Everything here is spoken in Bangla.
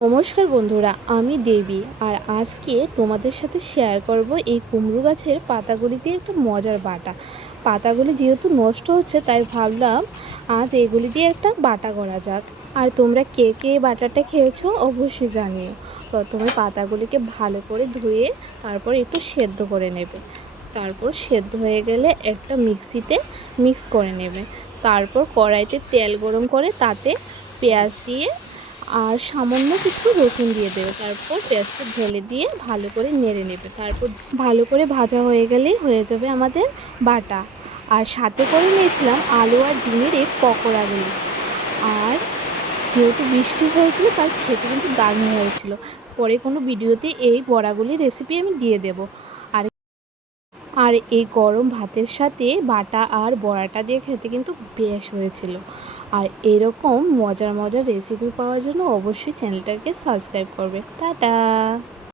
নমস্কার বন্ধুরা, আমি দেবী। আর আজকে তোমাদের সাথে শেয়ার করব এই কুমড়ো গাছের পাতাগুলি দিয়ে একটা মজার বাটা। পাতাগুলি যেহেতু নষ্ট হচ্ছে তাই ভাবলাম আজ এগুলি দিয়ে একটা বাটা করা যাক। আর তোমরা কে কে বাটাটা খেয়েছো অবশ্যই জানিও। প্রথমে পাতাগুলিকে ভালো করে ধুয়ে তারপর একটু সেদ্ধ করে নেবে। তারপর সেদ্ধ হয়ে গেলে একটা মিক্সিতে মিক্স করে নেবে। তারপর কড়াইতে তেল গরম করে তাতে পেঁয়াজ দিয়ে আর সামান্য কিছু রসুন দিয়ে দেবে। তারপর পেঁয়াজটা ঢেলে দিয়ে ভালো করে নেড়ে নেবে। তারপর ভালো করে ভাজা হয়ে গেলেই হয়ে যাবে আমাদের বাটা। আর সাথে করে নিয়েছিলাম আলু আর ডিমের এই পকোড়াগুলি। আর যেহেতু বৃষ্টি হয়েছিল তার খেতে কিন্তু দারুণ হয়েছিল। পরে কোনো ভিডিওতে এই বড়াগুলির রেসিপি আমি দিয়ে দেব। আর আর এই গরম ভাতের সাথে বাটা আর বড়াটা দিয়ে খেতে কিন্তু বেশ হয়েছিল। আর এরকম মজার মজার রেসিপি পাওয়ার জন্য অবশ্যই চ্যানেলটাকে সাবস্ক্রাইব করবে। টাটা।